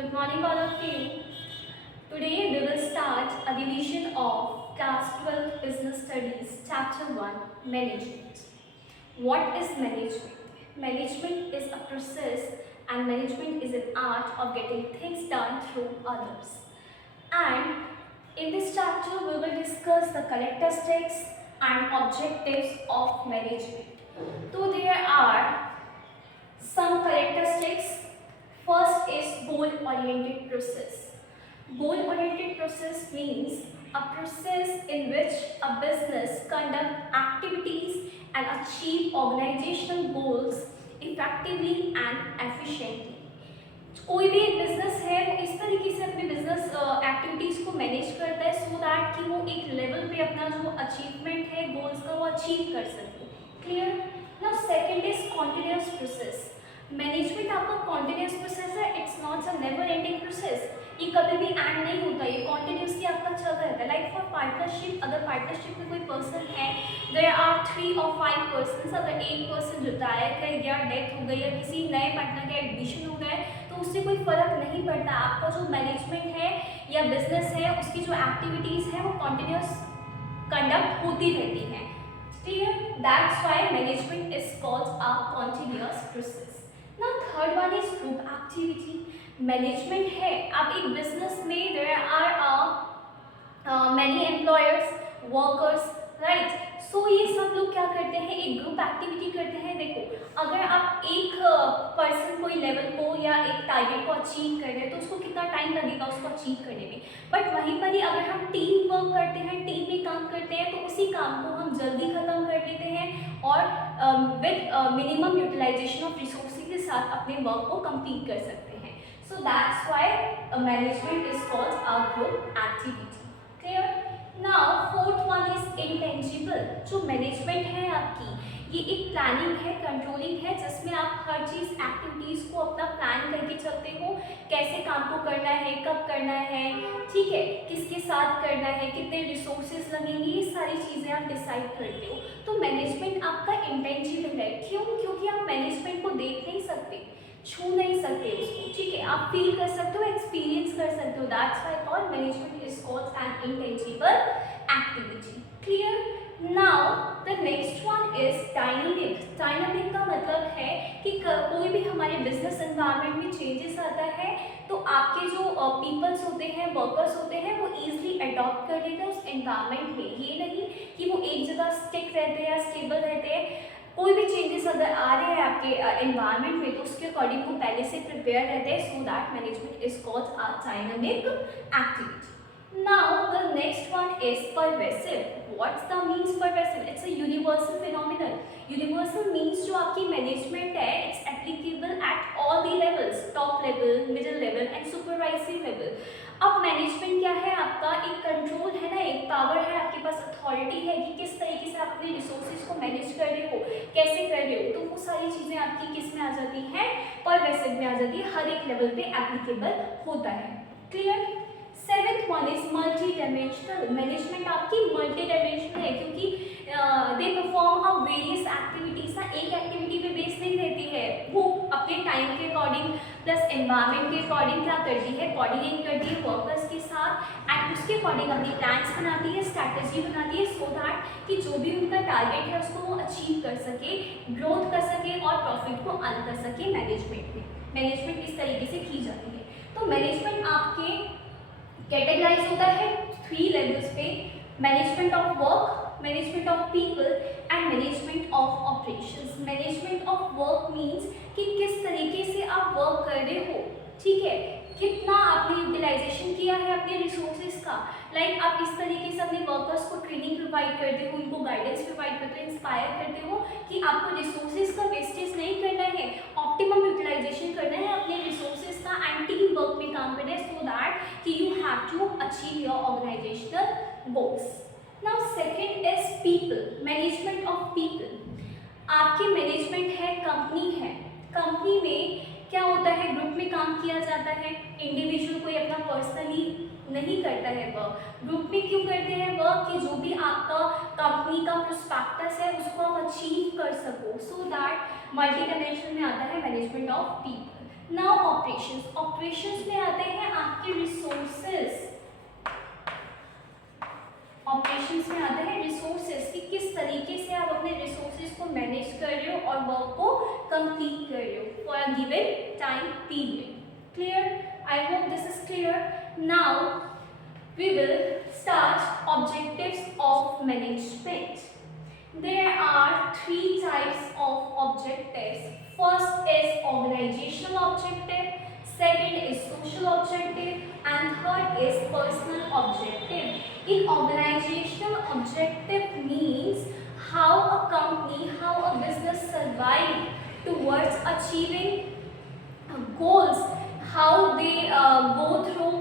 Good morning, all of you. Today we will start a revision of Class 12 Business Studies, Chapter 1, Management. What is management? Management is a process and management is an art of getting things done through others. And in this chapter, we will discuss the characteristics and objectives of management. So there are some characteristics. First is goal-oriented process. Goal-oriented process means a process in which a business conduct activities and achieve organizational goals effectively and efficiently. कोई भी एक business है वो इस तरीके से अपने business activities को मैनेज करता है सो दैट कि वो एक लेवल पे अपना जो अचीवमेंट है गोल्स का वो अचीव कर सके. Clear. Now second is continuous process. Management आपका कॉन्टिन्यूस प्रोसेस है. It's not a never ending process. ये कभी भी एंड नहीं होता, ये कॉन्टिन्यूसली आपका चलता रहता है. लाइक फॉर पार्टनरशिप, अगर पार्टनरशिप में कोई पर्सन है, देयर आर 3 और 5 पर्सन. अगर एक पर्सन रिटायर कर गया, डेथ हो गई या किसी नए पार्टनर का एडमिशन हो गया तो उससे कोई फर्क नहीं पड़ता. आपका जो मैनेजमेंट है या बिजनेस है उसकी जो एक्टिविटीज़ है वो कॉन्टिन्यूस कंडक्ट होती रहती हैं. Clear? That's why management is called a continuous process. Now third one is group activity. Management है, अब एक business में there are many employers, workers, right? So ये सब लोग क्या करते हैं, एक ग्रुप एक्टिविटी करते हैं. देखो, अगर आप एक पर्सन कोई लेवल को या एक टारगेट को अचीव कर रहे हैं तो उसको कितना टाइम लगेगा उसको अचीव करने में. बट वहीं पर ही अगर हम टीम वर्क करते हैं, टीम में काम करते हैं तो उसी काम को हम जल्दी ख़त्म कर लेते हैं और with minimum utilization of resources के साथ अपने वर्क को कंप्लीट कर सकते हैं. So that's why management is called a group activity. Clear. Now fourth one is intangible. जो मैनेजमेंट है आपकी, ये एक प्लानिंग है, कंट्रोलिंग है, जिसमें आप हर चीज़ एक्टिविटीज़ को अपना प्लान करके चलते हो. कैसे काम को करना है, कब करना है, ठीक है, किसके साथ करना है, कितने रिसोर्सेज लगेंगे, ये सारी चीज़ें आप डिसाइड करते हो. तो मैनेजमेंट आपका इंटेंजिबल है. क्यों? क्योंकि आप मैनेजमेंट को देख नहीं सकते, छू नहीं सकते उसको, ठीक है, आप फील कर सकते हो, एक्सपीरियंस कर सकते हो. That's why called management is called an intangible activity. Clear. Now the next one is dynamic. Dynamic का मतलब है कि कोई भी हमारे बिजनेस एनवायरनमेंट में चेंजेस आता है तो आपके जो पीपल्स होते हैं, वर्कर्स होते हैं, वो ईजिली अडॉप्ट कर लेते हैं उस एनवायरनमेंट में. ये नहीं कि वो एक जगह स्टिक रहते हैं या स्टेबल रहते हैं. कोई भी चेंजेस अगर आ रहे हैं आपके एनवायरनमेंट में तो उसके अकॉर्डिंग वो पहले से प्रिपेयर रहते हैं. So that management is called a dynamic activity. Now the next one is pervasive. What's the means pervasive? It's a universal phenomenon. Universal means जो आपकी management है, it's applicable at all the levels, top level, middle level and supervisory level. अब management क्या है आपका, एक control है ना, एक पावर है, आपके पास अथॉरिटी है कि किस तरीके से आप अपने रिसोर्सेज को मैनेज कर रहे हो, कैसे कर रहे हो. तो वो सारी चीज़ें आपकी किस में आ जाती हैं, परवेसिव में आ जाती है, हर एक लेवल पे एप्लीकेबल होता है. Clear. Seventh one is multi dimensional. Management आपकी मल्टी डायमेंशनल है क्योंकि they perform a various activities. ना एक एक्टिविटी पे बेस नहीं रहती है, वो अपने टाइम के अकॉर्डिंग प्लस एनवायरनमेंट के अकॉर्डिंग क्या करती है, कोऑर्डिनेट करती है वर्कर्स के साथ एंड उसके अकॉर्डिंग अपनी प्लान्स बनाती है, स्ट्रैटेजी बनाती है सो दैट कि जो भी उनका टारगेट है उसको वो अचीव कर सके, ग्रोथ कर सके और प्रॉफिट को अर्न कर सके. मैनेजमेंट में मैनेजमेंट इस तरीके से की जाती है. तो मैनेजमेंट आपके कैटेगराइज होता है 3 लेवल्स पे. Management of work, management of people and management of operations. Management of work means कि किस तरीके से आप वर्क कर रहे हो, ठीक है, कितना आपने यूटिलाइजेशन किया है अपने रिसोर्सेज का. लाइक आप इस तरीके से अपने वर्कर्स को ट्रेनिंग प्रोवाइड करते हो, उनको गाइडेंस प्रोवाइड करते हो, इंस्पायर करते हो कि आपको रिसोर्सेज का वेस्टेज नहीं करना है, ऑप्टिमम यूटिलाइजेशन करना है अपने रिसोर्सेज का एंड टीम वर्क में काम करना है सो दैट कि you have to achieve your organizational goals. Now second is people. Management of people. आपकी मैनेजमेंट है, कंपनी है, कंपनी में क्या होता है, ग्रुप में काम किया जाता है. इंडिविजुअल कोई अपना पर्सनली नहीं करता है वर्क, ग्रुप में क्यों करते हैं वर्क कि जो भी आपका कंपनी का प्रोस्पेक्टस है उसको आप अचीव कर सको. सो दैट मल्टी डायमेंशन में आता है management of people. Now operations, operations में आते हैं आपके रिसोर्सेज। ऑपरेशंस में आते हैं रिसोर्सेज कि किस तरीके से आप अपने रिसोर्सेज को मैनेज कर रहे हो और वर्क को कंप्लीट कर रहे हो for a given time period. Clear? I hope this is clear. Now we will start objectives of management. There are three types of objectives. First is organizational objective, second is social objective, and third is personal objective. In organizational objective means how a company, how a business survive towards achieving goals, how they go through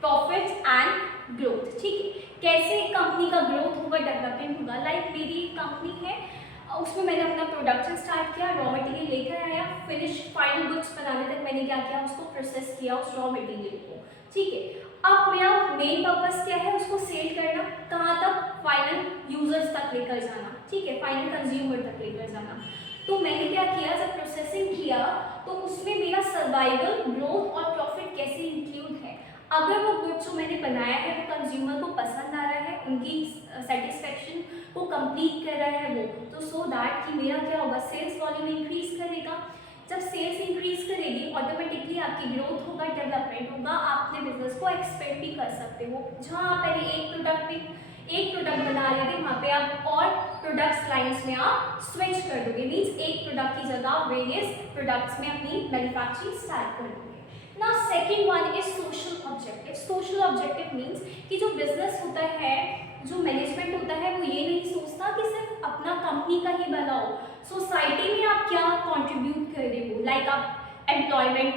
profit and growth. ठीक है, कैसे company का growth होगा, development होगा। Like मेरी company है, उसमें मैंने अपना प्रोडक्शन स्टार्ट किया, रॉ मटेरियल लेकर आया, फिनिश फाइनल गुड्स बनाने तक मैंने क्या किया, उसको प्रोसेस किया उस रॉ मटेरियल को। ठीक है, अब मेरा मेन पर्पस क्या है, उसको सेल करना, कहाँ तक, फाइनल यूजर्स तक लेकर जाना। ठीक है, फाइनल कंज्यूमर तक लेकर जाना। तो मैंने क्या किया, जब प्रोसेसिंग किया तो उसमें मेरा सर्वाइवल, ग्रोथ और प्रॉफिट कैसे इंक्लूड है। अगर वो गुड जो मैंने बनाया है वो कंज्यूमर को पसंद आ रहा है, उनकी सेटिस्फेक्शन को कंप्लीट कर रहा है वो, तो सो दैट कि मेरा क्या होगा, सेल्स वॉल्यूम इंक्रीज करेगा। जब सेल्स इंक्रीज करेगी ऑटोमेटिकली आपकी ग्रोथ होगा, डेवलपमेंट होगा, आप अपने बिजनेस को एक्सपेंड भी कर सकते हो। जहाँ आप पहले एक प्रोडक्ट बना रहे थे, वहाँ पे आप और प्रोडक्ट्स लाइंस में आप स्विच कर दोगे। मीन्स एक प्रोडक्ट की जगह आप वेरियस प्रोडक्ट्स में अपनी मैन्युफैक्चरिंग स्टार्ट कर दोगे। Now second one is social objective. Social objective means कि जो बिजनेस होता है, जो मैनेजमेंट होता है, वो ये नहीं सोचता कि सिर्फ अपना कंपनी का ही भला हो, सोसाइटी में आप क्या कंट्रीब्यूट कर रहे हो। लाइक आप एम्प्लॉयमेंट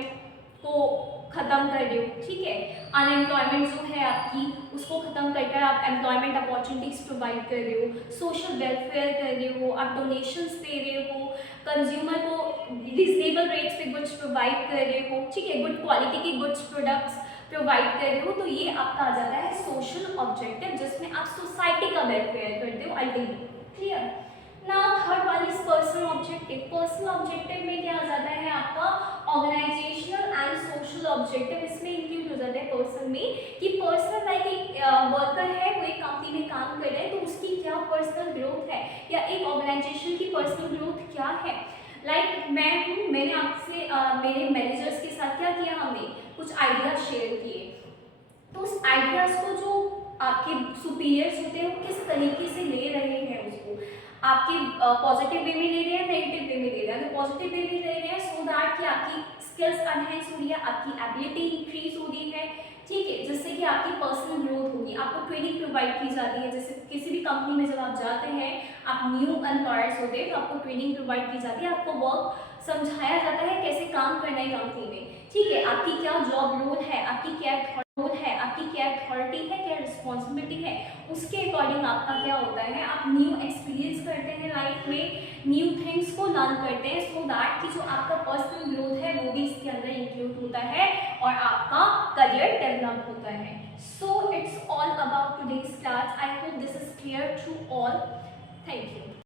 को ख़त्म कर रहे हो। ठीक है, अनएम्प्लॉयमेंट जो है आपकी, उसको ख़त्म करके आप एम्प्लॉयमेंट अपॉर्चुनिटीज़ प्रोवाइड कर रहे हो, सोशल वेलफेयर कर रहे हो, आप डोनेशंस दे रहे हो, कंज्यूमर को रिजनेबल रेट्स पे गुड्स प्रोवाइड कर रहे हो। ठीक है, गुड क्वालिटी के गुड्स प्रोडक्ट्स प्रोवाइड कर रहे हो, तो ये आपका आ जाता है सोशल ऑब्जेक्टिव, जिसमें आप सोसाइटी का वेलफेयर करते हो ultimately. Clear? Now third one is personal objective. Personal objective में क्या आ जाता है आपका, ऑर्गेनाइजेशनल एंड सोशल ऑब्जेक्टिव इसमें इंक्लूड हो जाता है पर्सन में, कि पर्सनल लाइक एक वर्कर है, वो एक कंपनी में काम कर रहा है, तो उसकी क्या पर्सनल ग्रोथ है, या एक ऑर्गेनाइजेशन की पर्सनल ग्रोथ क्या है। लाइक मैं हूँ, मैंने आपसे मेरे मैनेजर्स के साथ क्या किया, हमने कुछ आइडियाज शेयर किए, तो उस आइडियाज को जो आपके सुपीरियर्स होते हैं वो किस तरीके से ले रहे हैं, उसको आपके पॉजिटिव वे में ले रहे हैं, नेगेटिव वे में ले रहे हैं। पॉजिटिव वे में ले रहे हैं सो दैट कि आपकी स्किल्स एनहेंस हो रही है, आपकी एबिलिटी इंक्रीज हो रही है। ठीक है, जिससे कि आपकी पर्सनल ग्रोथ होगी। आपको ट्रेनिंग प्रोवाइड की जाती है, जैसे किसी भी कंपनी में जब आप जाते हैं, आप न्यू एम्प्लॉयर्स होते हैं, तो आपको ट्रेनिंग प्रोवाइड की जाती है, आपको वर्क समझाया जाता है कैसे काम करना है कंपनी में। ठीक है, आपकी क्या जॉब रोल है, आपकी क्या रोल है, आपकी क्या अथॉरिटी है, क्या रिस्पॉन्सिबिलिटी है, उसके अकॉर्डिंग आपका क्या होता है, आप न्यू एक्सपीरियंस करते हैं लाइफ में, न्यू थिंग्स को लर्न करते हैं, सो दैट कि जो आपका पर्सनल ग्रोथ है वो भी इसके अंदर इंक्लूड होता है और आपका करियर डेवलप होता है। So it's all about today's class. I hope this is clear to all. Thank you.